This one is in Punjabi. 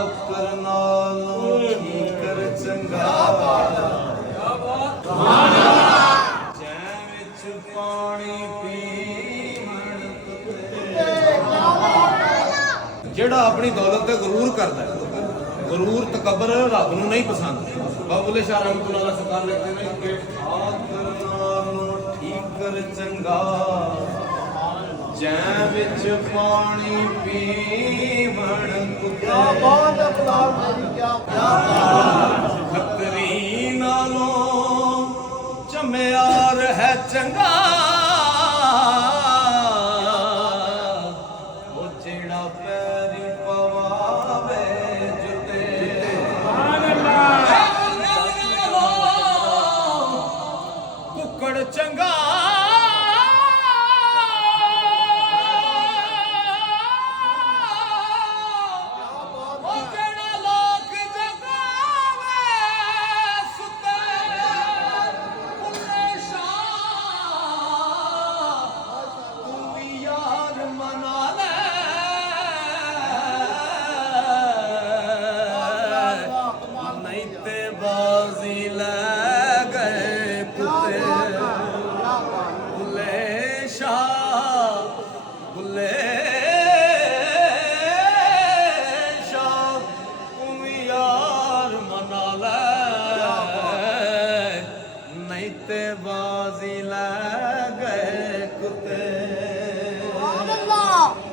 ਆਕਰ ਨਾਲੋਂ ਠੀਕਰ ਚੰਗਾ ਜੈ ਵਿੱਚ ਪਾਣੀ ਪੀਵਣ ਜਿਹੜਾ ਆਪਣੀ ਦੌਲਤ ਤੇ ਗਰੂਰ ਕਰਦਾ ਹੈ, ਗਰੂਰ ਤਕਬਰ ਰੱਬ ਨੂੰ ਨਹੀਂ ਪਸੰਦ। ਬਾਬੂਲੇ ਸ਼ਾਹ ਰਹਿਮਤੁਲਾਹ ਦਾ ਸਰਕਾਰ ਲਿਖਦੇ ਨੇ ਕਿ ਆਕਰ ਨਾਲੋਂ ਠੀਕਰ ਚੰਗਾ ਜੈ ਵਿੱਚ ਪਾਣੀ ਪੀਵਣ ਕੁੱਤਾ ਖੱਤਰੀ ਨਾਲੋਂ ਚਮਿਆਰ ਹੈ ਚੰਗਾ